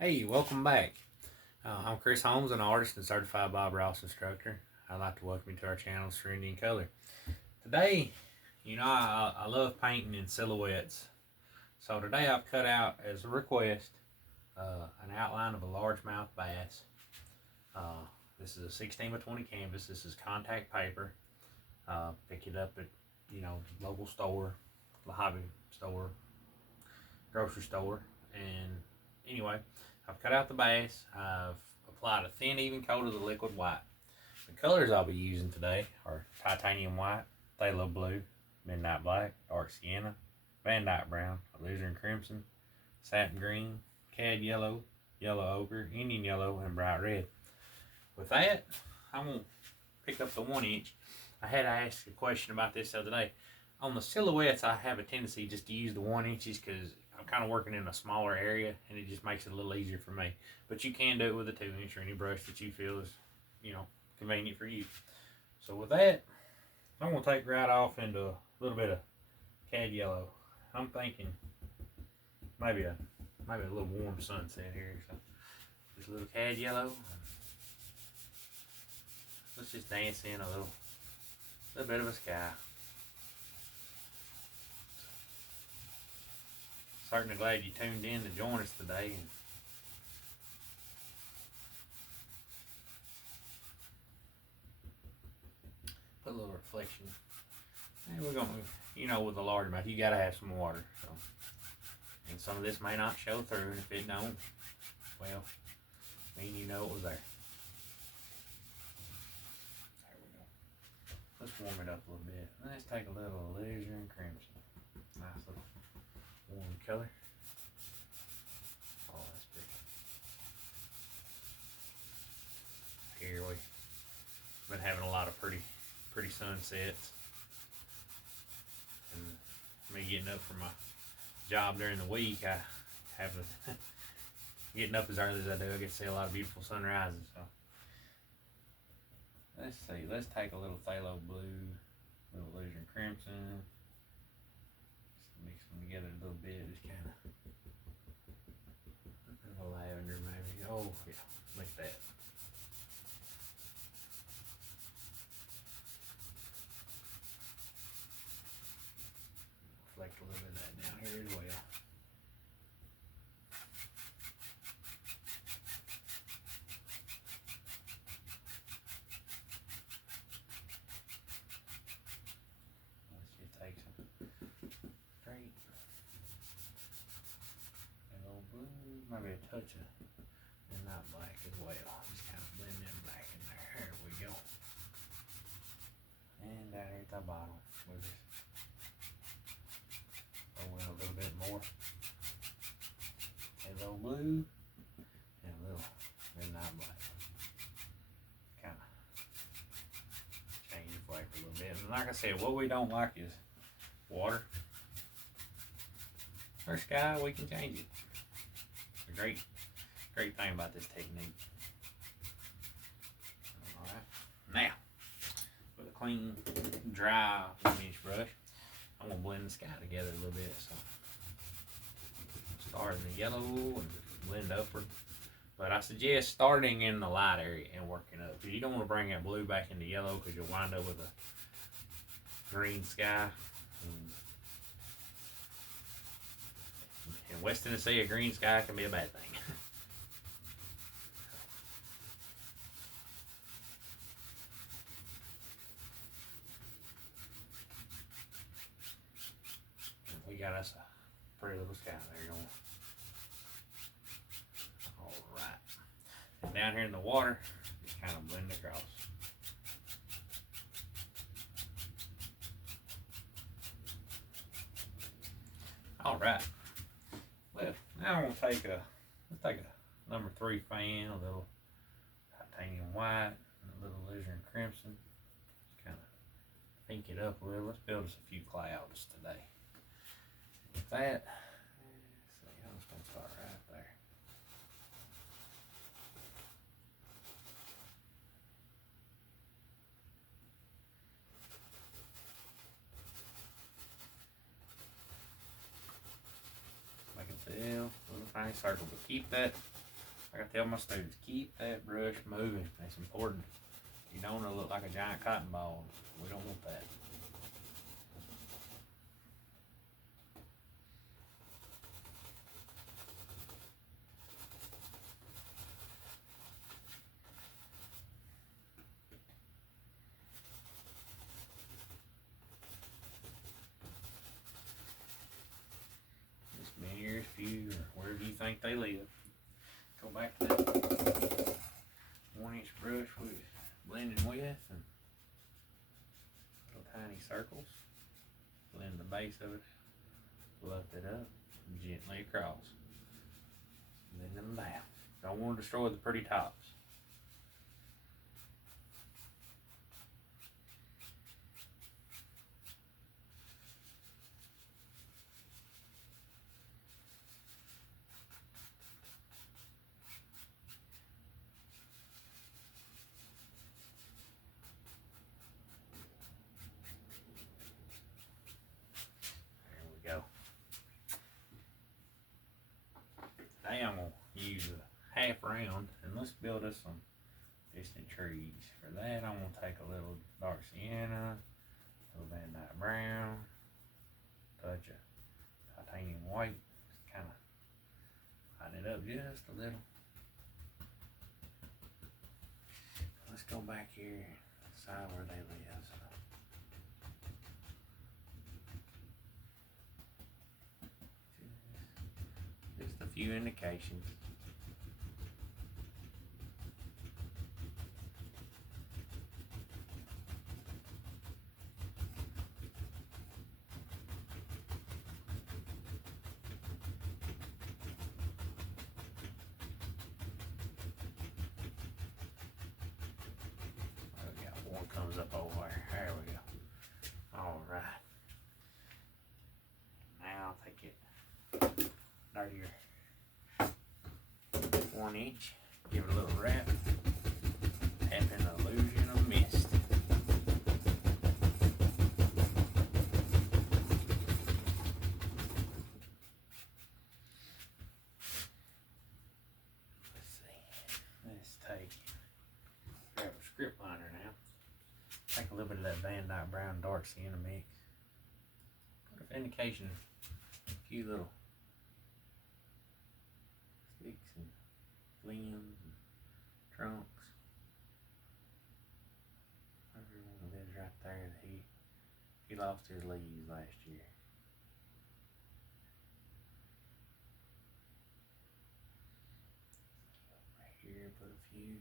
Hey, welcome back. I'm Chris Holmes, an artist and certified Bob Ross instructor. I'd like to welcome you to our channel, Serenity in Color. Today, I love painting in silhouettes. So today I've cut out, as a request, an outline of a largemouth bass. Uh, this is a 16 by 20 canvas. This is contact paper. Pick it up at, local store, the hobby store, grocery store. And anyway, I've cut out the bass. I've applied a thin, even coat of the liquid white. The colors I'll be using today are titanium white, phthalo blue, midnight black, dark sienna, Van Dyke brown, alizarin crimson, satin green, cad yellow, yellow ochre, Indian yellow, and bright red. With that, I'm going to pick up the 1 inch. I had to ask a question about this the other day. On the silhouettes, I have a tendency just to use the 1 inches because I'm kind of working in a smaller area and it just makes it a little easier for me. But you can do it with a 2 inch or any brush that you feel is, convenient for you. So with that, I'm going to take right off into a little bit of cad yellow. I'm thinking maybe a little warm sunset here. So just a little cad yellow. Let's just dance in a little bit of a sky. Certainly glad you tuned in to join us today. And put a little reflection. And we're going to, with a largemouth, you got to have some water. So, and some of this may not show through, and if it don't, well, I mean, it was there. There we go. Let's warm it up a little bit. Let's take a little alizarin crimson. Nice little warm color. Oh, that's pretty. Here we've been having a lot of pretty sunsets. And me getting up for my job during the week, I have getting up as early as I do, I get to see a lot of beautiful sunrises. So let's see. Let's take a little phthalo blue, a little alizarin crimson. Just mix them together a little bit. Just kind of a little lavender maybe. Oh yeah, look at that. Reflect a little bit of that down here as well. Let's just take some straight yellow blue, maybe a touch of midnight black as well. Just kind of blend that black in there. There we go. And down here at the bottom, we'll just throw in a little bit more yellow blue and a little midnight black. Kind of change the flavor a little bit. And like I said, what we don't like is water. Or sky, we can change it. It's a great thing about this technique. Alright. Now, with a clean, dry 1 inch brush, I'm going to blend the sky together a little bit. So, start in the yellow and blend upward. But I suggest starting in the light area and working up. You don't want to bring that blue back into yellow because you'll wind up with a green sky. In West Tennessee, a green sky can be a bad thing. We got us a pretty little sky there going. Alright. And down here in the water, just kind of blend across. Alright. Well, now I'm going to let's take a number 3 fan, a little titanium white, and a little alizarin crimson. Just kind of pink it up a little. Let's build us a few clouds today. With that, let's see, I'm just going to start right there. Make a little fine circle, but keep that Like I tell my students, keep that brush moving. That's important. You don't want to look like a giant cotton ball. We don't want that. This many years, few, or wherever you think they live. Go back to that 1-inch brush with blending with and little tiny circles. Blend the base of it, fluff it up, gently across. And then them down. Don't want to destroy the pretty tops. Go. Today I'm going to use a half round and let's build us some distant trees. For that I'm going to take a little dark sienna, a little Van Dyke brown, touch of titanium white, just kind of lighten it up just a little. Let's go back here and decide where they live. Just a few indications. We got one comes up over there. There we go. All right. Now I'll take it dirtier 1-inch, give it a little wrap, tap in the illusion of mist. Let's see, let's grab a script liner now, take a little bit of that Van Dyke brown dark sienna mix, put an indication, a few little sticks and limbs and trunks. Everyone lives right there. He lost his leaves last year. Right here, put a few.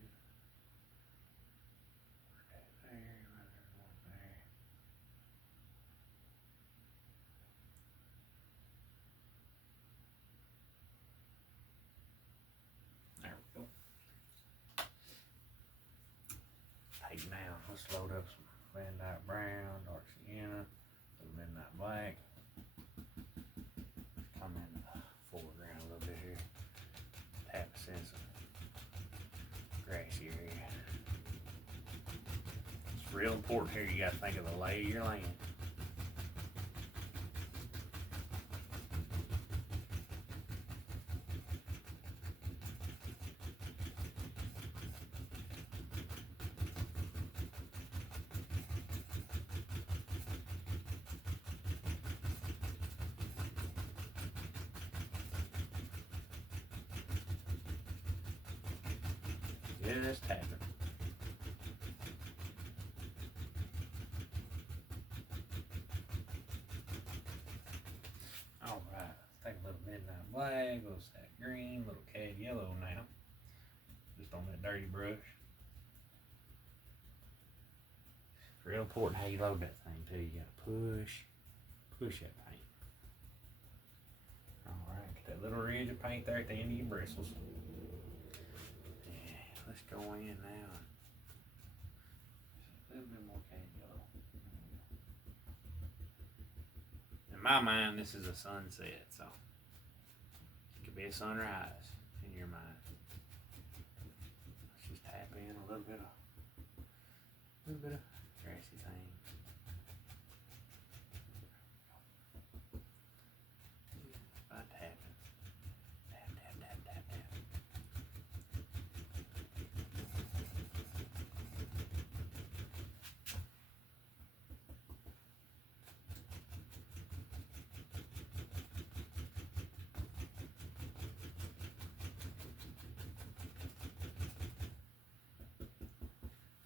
Right there, right there. There we go. Take now, let's load up some Van Dyke brown, dark sienna, a little midnight black. Come in the foreground a little bit here. Tap us in some grassy area. It's real important here, you gotta think of the lay of your land. Just tapping. All right, let's take a little midnight black, a little sap green, a little cad yellow now. Just on that dirty brush. It's real important how you load that thing too. You gotta push that paint. All right, get that little ridge of paint there at the end of your bristles. Let's go in now. Just a little bit more cad yellow. In my mind, this is a sunset, so it could be a sunrise in your mind. Let's just tap in a little bit of grassy thing. By tapping. Tap, tap, tap, tap, tap.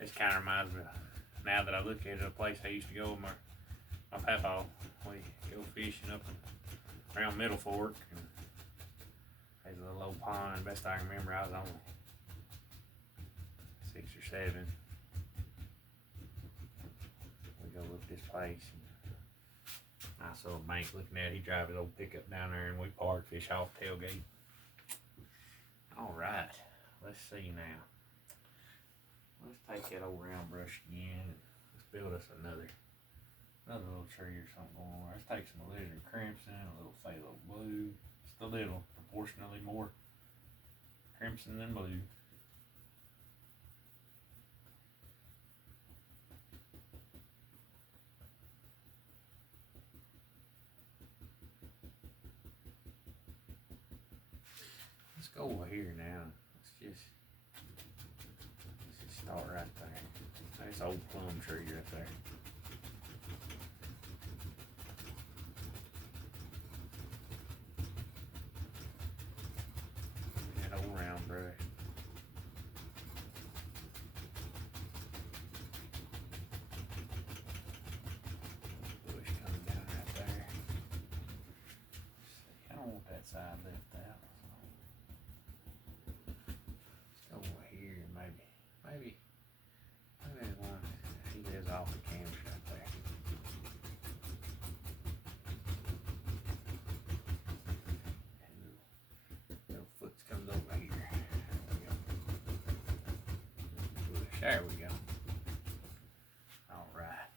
This kind of reminds me, now that I look at it, a place I used to go with my Papaw. We go fishing up around Middle Fork, and there's a little old pond. Best I can remember, I was only 6 or 7. We go look at this place. Nice little bank looking at it. He drive his old pickup down there, and we park, fish off tailgate. All right, let's see now. Let's take that old round brush again, and let's build us another little tree or something going on. Let's take some alizarin crimson, a little phthalo blue, just a little, proportionally more crimson than blue. Let's go over here now. Let's just start right there. Nice old plum tree right there. That old round brush. Bush coming down right there. I don't want that side left out. Let's go over here, maybe one. He lives off the canvas right there. And little foot comes over here. There we go. All right.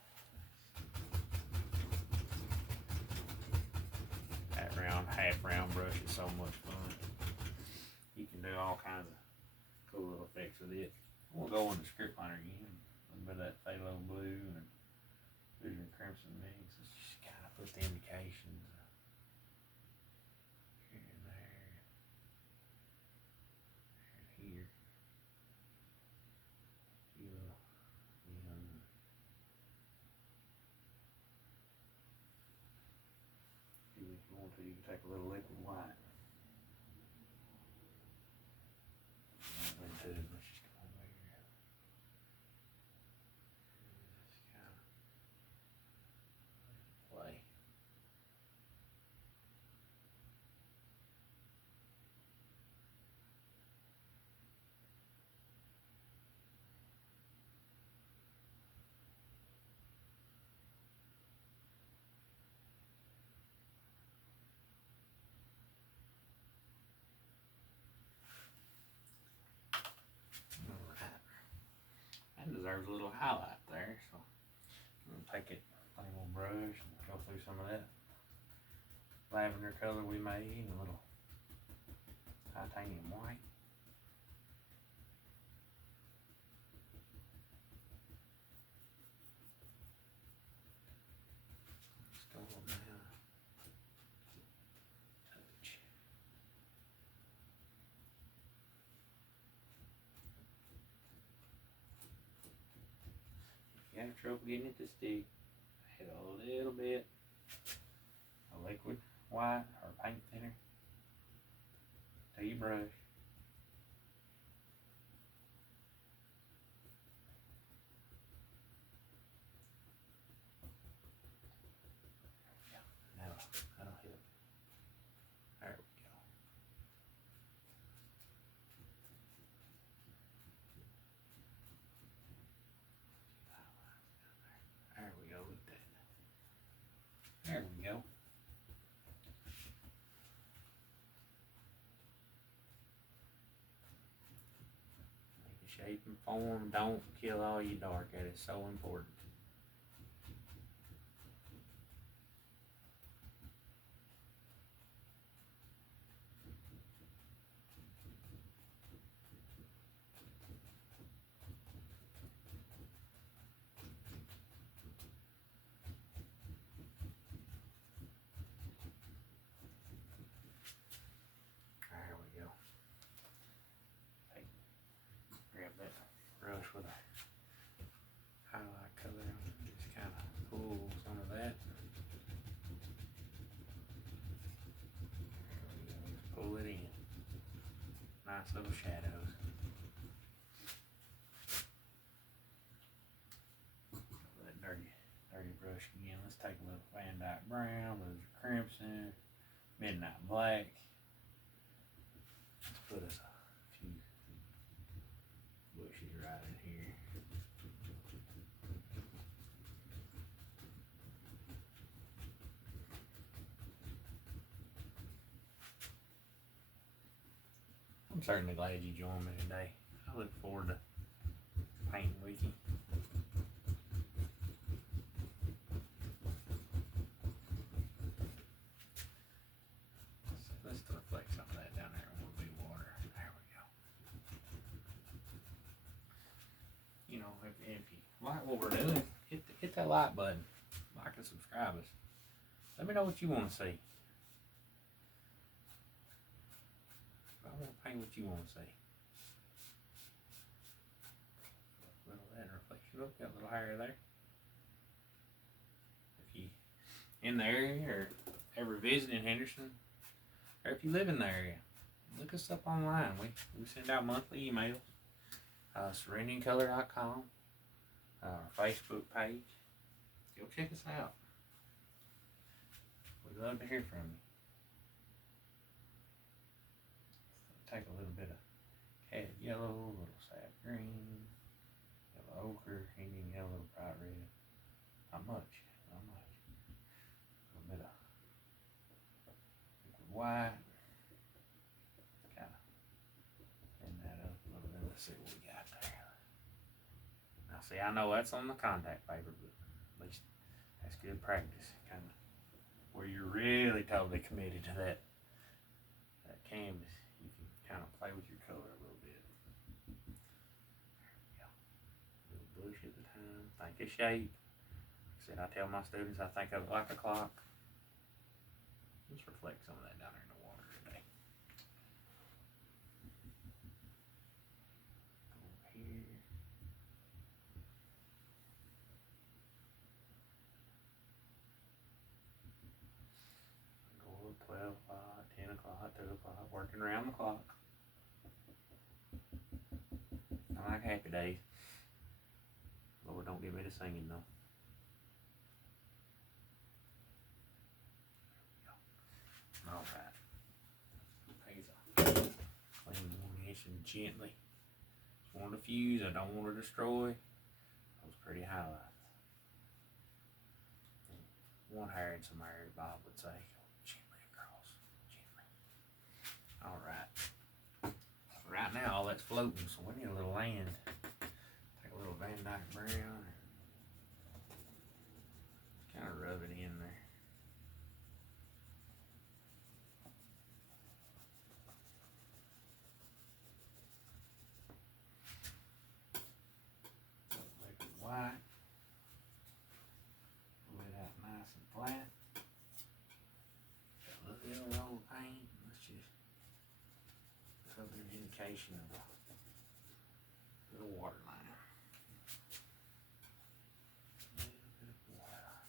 That half round brush is so much fun. You can do all kinds of cool little effects with it. We'll go on the script liner again. A little bit of that phthalo blue and vision crimson mix. Let's just kind of put the indications here and there and here. If you want to, you can take a little liquid white. Let's just come over here. Just kind of play. That deserves a little highlight there, so I'm gonna take it, plain old brush, and go through some of that lavender color we made, and a little titanium white. Let's go now. Touch. If you have trouble getting it to stick, add a little bit of liquid white or paint thinner to your brush. That'll help. There we go. There we go. Look at that. There we go. Make a shape and form. Don't kill all your dark. That is so important. There we go. Grab that brush with a highlight color on it. Just kind of pull some of that. Just pull it in. Nice little shadows. back. Let's put us a few bushes right in here. I'm certainly glad you joined me today. I look forward to painting with you. Let's deflect some of that down there in a little bit of water. There we go. You know, if you like what we're doing, hit that like button. Like and subscribe us. Let me know what you want to see. I want to paint what you want to see. A little of that reflection. Look, got a little hair there. If you in the area or ever visiting Henderson, or if you live in the area, look us up online. We send out monthly emails. SerenityColor.com, our Facebook page. Go check us out. We'd love to hear from you. Take a little bit of cad yellow, a little sap green, yellow ochre, Indian yellow, a little bright red. Not much. A little bit of liquid white. Kind of bend that up a little bit. Let's see what we got there. Now, see, I know that's on the contact paper, but at least that's good practice. Kind of where you're really totally committed to that canvas. You can kind of play with your color a little bit. There we go. A little bush at the time. Think of shape. Like I said, I tell my students I think of it like a clock. Just reflect some of that down there in the water today. Go over here. Go over 12 o'clock, 10 o'clock, 2 o'clock, working around the clock. I like happy days. Lord, don't get me to singing though. Alright. Clean warnish and gently. Just want to fuse, I don't want to destroy. Those pretty highlights. One hair and some hair, Bob would say. Gently across. Gently. Alright. Right now all that's floating, so we need a little land. Take a little Van Dyke brown. Kind of rub it in there. White, lay it out nice and flat. Got a little roll of paint. Let's just cover an indication of a little water line. A little bit of water.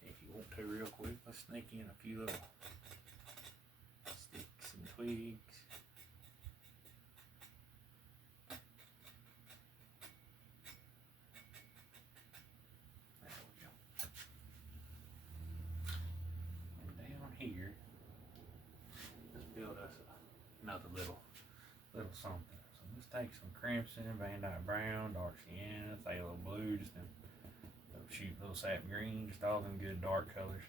If you want to real quick, let's sneak in a few little sticks and twigs. There we go. And down here, let's build us another little something. So let's take some crimson, Van Dyke brown, dark sienna, phthalo blue, just them little sap green, just all them good dark colors.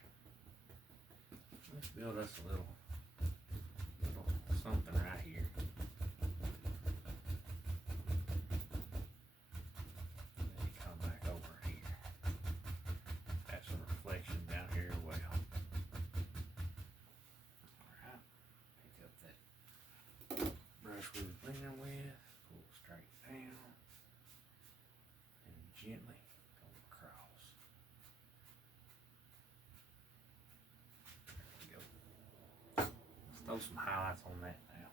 Let's build us a little something right here. And then you come back over here. Have some reflection down here as well. Alright, pick up that brush we were cleaning with, pull straight down, and gently go across. There we go. Let's throw some highlights on that now.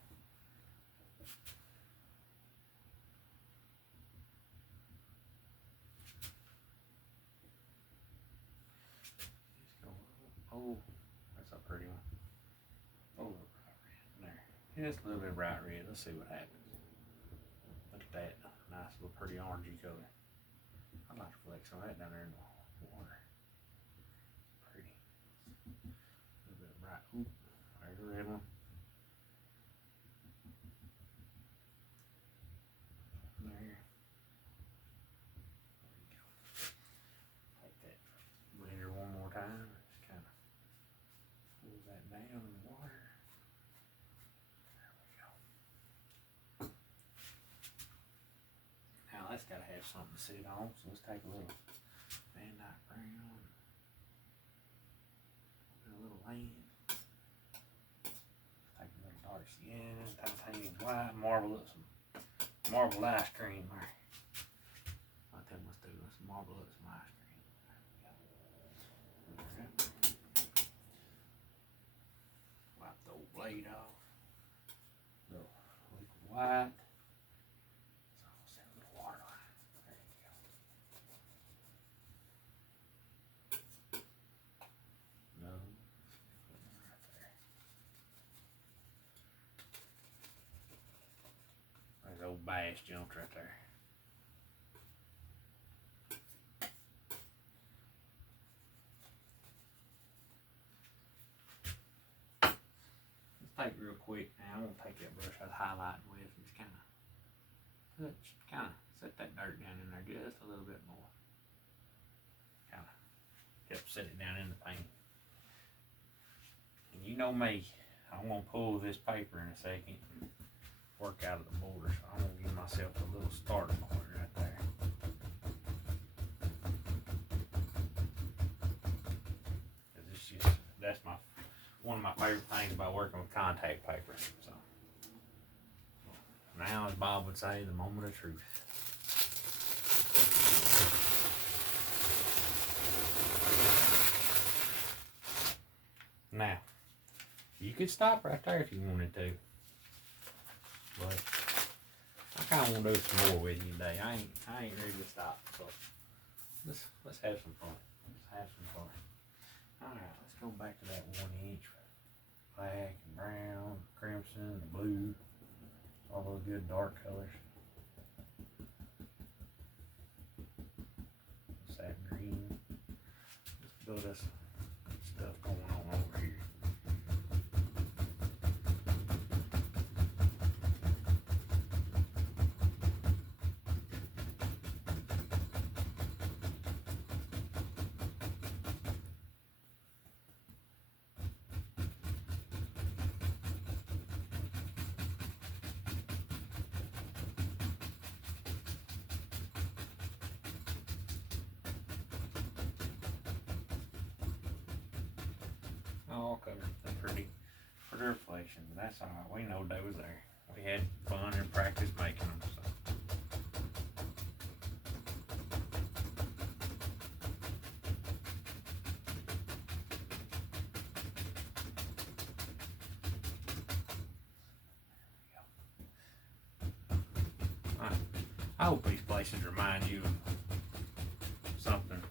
Just go up. Oh, that's a pretty one. Just a little bit of bright red. Let's see what happens. Look at that. Nice little pretty orangey color. I'd like to flex some of that down there in the water. Pretty. A little bit of bright. Oop. There's a red one. There. There you go. Take that blender one more time. Just kind of pull that down in the water. There we go. Now that's got to have something to sit on, so let's take a little Van Dyke brown, a little land, take a little dark sienna, titanium white, marble up some marbled ice cream there. What that must do, let's marble up some ice cream. There we go. Alright. Wipe the old blade off. Little liquid white. So I'll set a little water on it. There you go. No. Right there. There's old bass jumped right there. Let's take real quick now. I won't take that brush I was highlighting with and just kind of set that dirt down in there just a little bit more. Kind of help set it down in the paint. And you know me, I'm going to pull this paper in a second and work out of the border, so I'm going to give myself a little starting point right there. It's just, that's one of my favorite things about working with contact paper. So now, as Bob would say, the moment of truth. Now, you could stop right there if you wanted to, but I kind of want to do some more with you today. I ain't ready to stop, so let's have some fun. Let's have some fun. All right, let's go back to that 1 inch, black and brown, crimson, and blue, all those good dark colors. That green. Let's build us some good stuff going on over here. All covered. They're pretty reflection, but that's alright. We know they was there. We had fun and practice making them. So. I hope these places remind you of something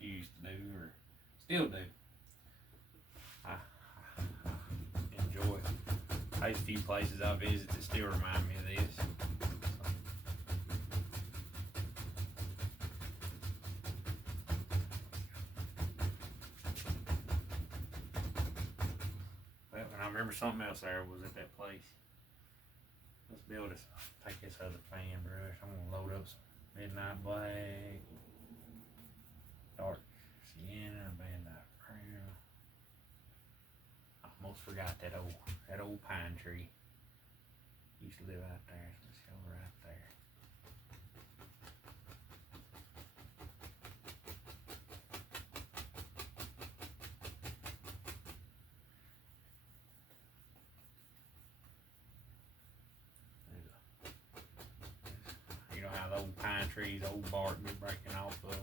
you used to do or still do. Enjoy. There's a few places I visit that still remind me of this. Well, and I remember something else there was at that place. Let's build this. Take this other fan brush. I'm gonna load up some midnight black, dark sienna, Van Dyke brown. I almost forgot that old pine tree. Used to live out there. So let's go right there. You know how the old pine trees, old bark be breaking off of them.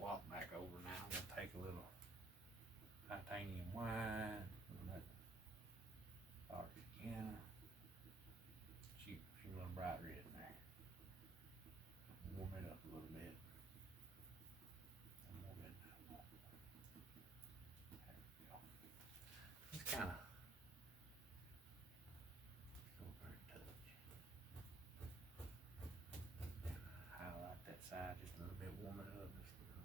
swap back over now. I'm gonna take a little titanium white, that dark sienna, shoot a little bright red in there. Warm it up a little bit. And we'll get that more. There we go. Just kind of go over and touch. And highlight that side just a little bit, warm it up just a little.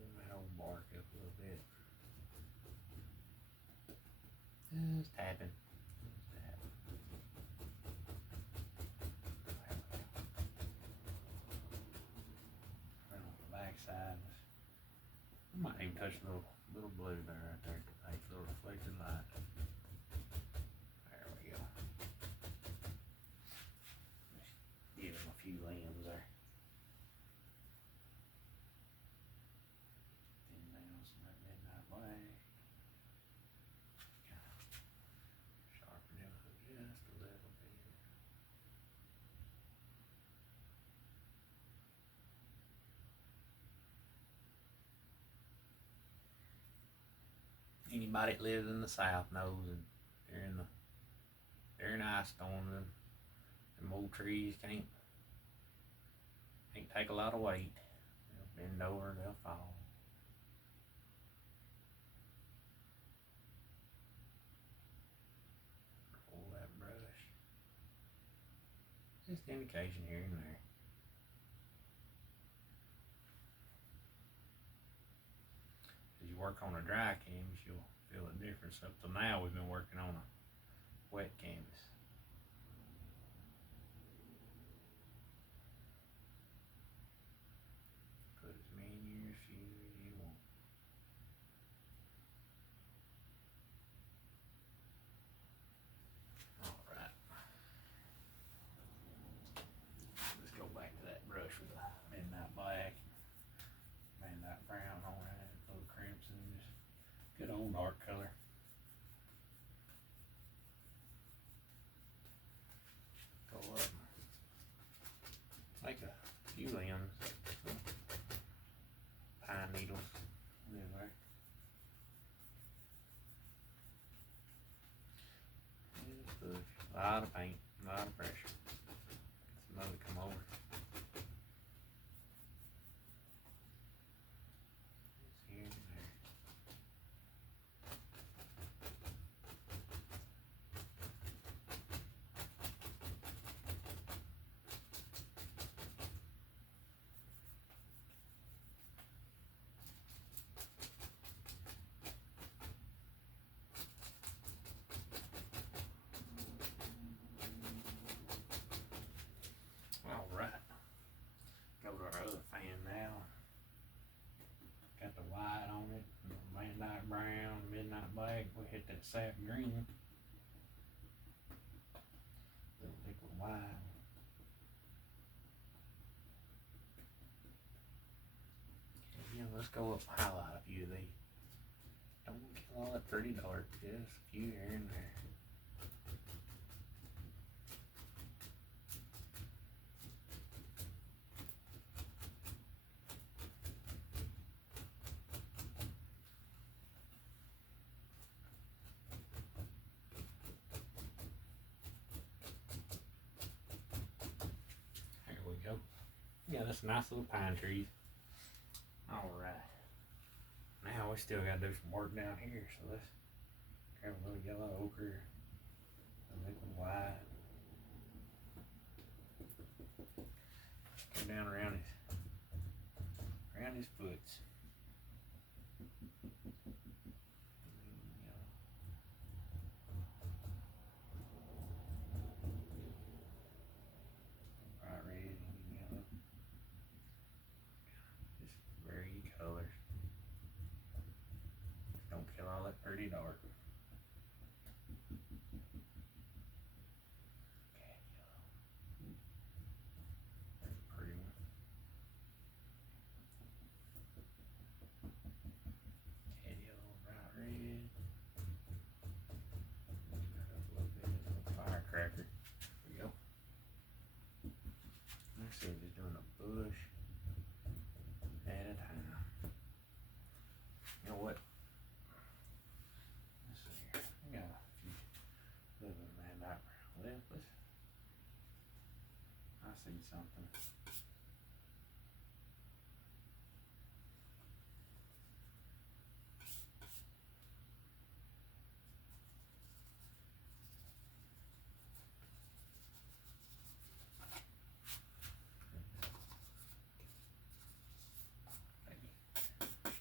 Warm that old bark up a little bit. Just tapping. Side. I might even touch a little blue there, right there. Nice little reflected light. There we go. Just give him a few limbs there. Thin down some of that midnight black. Kind of sharpen him up just a little bit. Anybody that lives in the South knows that during ice storms, them old trees can't take a lot of weight. They'll bend over, they'll fall. Roll that brush. Just indication here and there. As you work on a dry canvas, you'll feel a difference. Up till now, we've been working on a wet canvas. Put as many or as few as you want. Alright. Let's go back to that brush with the midnight black, midnight brown on it, a little crimson, just good old dark color. Go up, make a few limbs, pine needles in there. Just push, a lot of paint, a lot of pressure. Some of it come over. Just here and there. Alright, go to our other fan now. Got the white on it, midnight brown, midnight black. We hit that sap green. Little liquid white. Yeah, let's go up and highlight a few of these. Don't kill all that pretty dark, just a few here and there. There we go. Yeah, that's nice little pine trees. Alright. Now we still gotta do some work down here, so let's grab a little yellow ochre, a liquid white. Go down around his foots. Bright red and yellow. Just very colors. Don't kill all that pretty dark. Okay, yellow. There's a pretty one. Head yellow, bright red. Got a little bit of a firecracker. There we go. see something.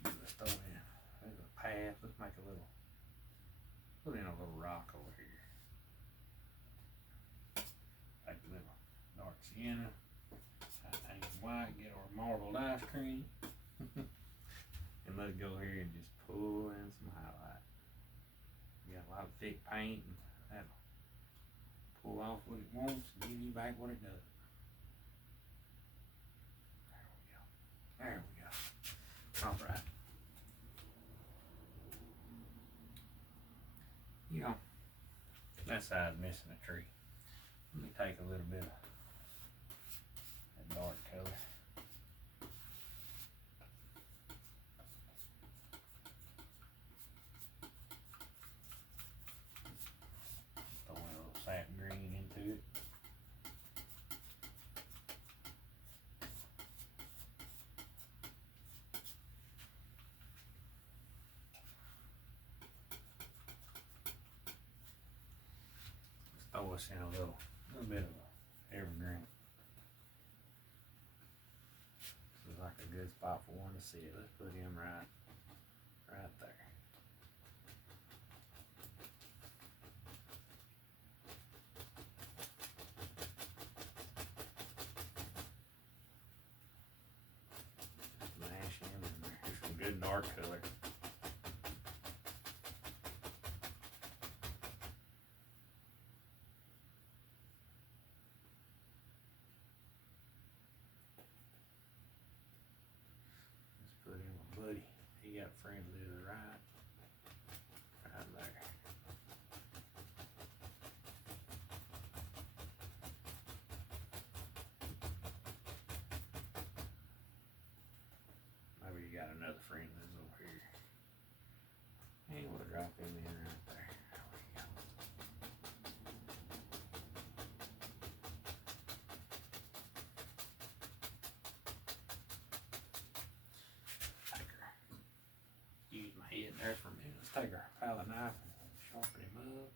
Let's throw in. There's a path. Let's make a little. Put in a little rock over here. Take a little dark sienna. Titanium white. Get our marbled ice cream. And let's go here and just pull in some highlight. We got a lot of thick paint, and that'll pull off what it wants and give you back what it does. There we go. All right. You know, that side's missing a tree. Let me take a little bit of that dark color. Throw a little satin green into it. Throw us in a little bit of evergreen. This is like a good spot for one to sit. Let's put him right there. Mash him in there. Here's some good dark color. Put in my buddy. He got friends to the right there. Maybe you got another friend that's over here. And we'll drop him in right there. There we go. Use my head there for a minute. Let's take our palette knife and sharpen him up.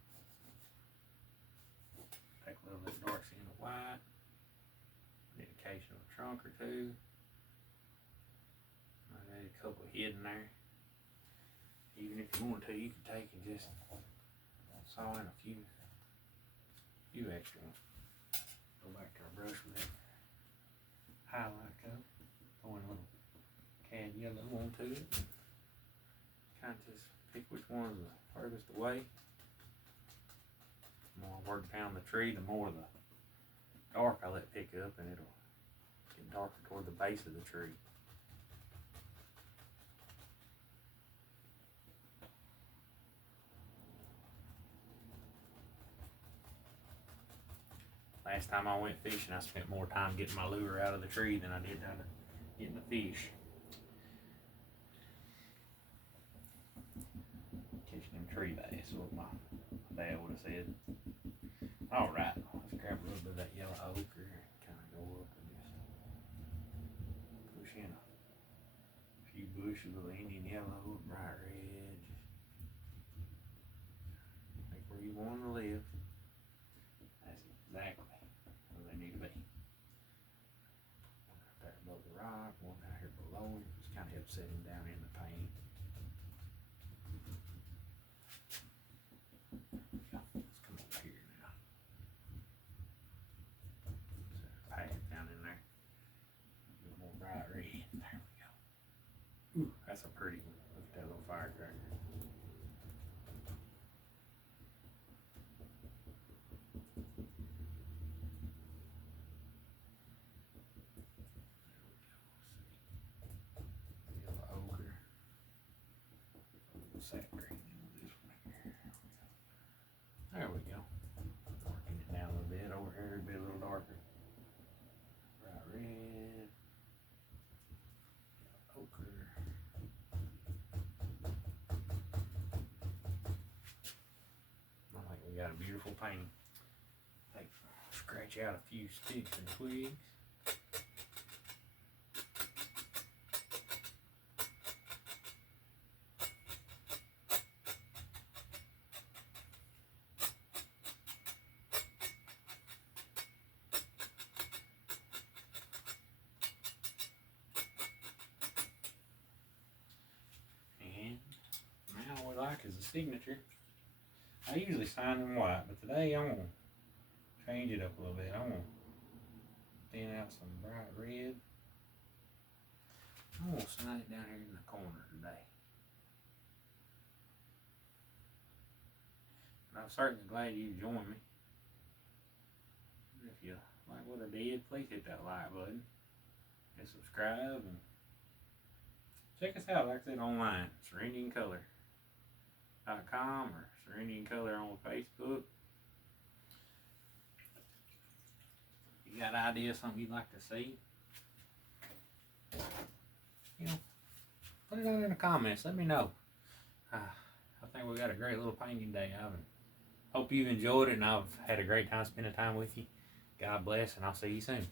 Take a little bit of dark sienna white. An occasional trunk or two. Maybe a couple hidden there. Even if you want to, you can take and just saw in a few extra ones. Go back to our brush with that highlight color. Throw in a little cad yellow onto it. Kind of just pick which one's the furthest away. The more I work down the tree, the more the dark I let pick up, and it'll get darker toward the base of the tree. Last time I went fishing, I spent more time getting my lure out of the tree than I did out of getting the fish. Catching them tree bass, what my dad would have said. All right, let's grab a little bit of that yellow ochre and kind of go up and just push in a few bushes of Indian yellow, bright red. Just make where you want to live. That's exactly where they need to be. One right there above the rock, one out here below him. Just kind of help set him down in the paint. Ooh, that's a pretty one. Look at that little firecracker. Yellow ochre. Sap green in this one here. There we go. Working it down a little bit over here, be a little darker. Bright red. Ochre. I think we got a beautiful painting. Take Scratch out a few sticks and twigs. And now what I like is a signature. I usually sign in white, but today I'm going to change it up a little bit. I'm going to thin out some bright red. I'm going to sign it down here in the corner today. And I'm certainly glad you joined me. If you like what I did, please hit that like button and subscribe. And check us out, like I said, online, SerenityInColor.com or Serenity in Color on Facebook. If you got an idea of something you'd like to see, put it down in the comments. Let me know. I think we got a great little painting day, Ivan. Hope you've enjoyed it, and I've had a great time spending time with you. God bless, and I'll see you soon.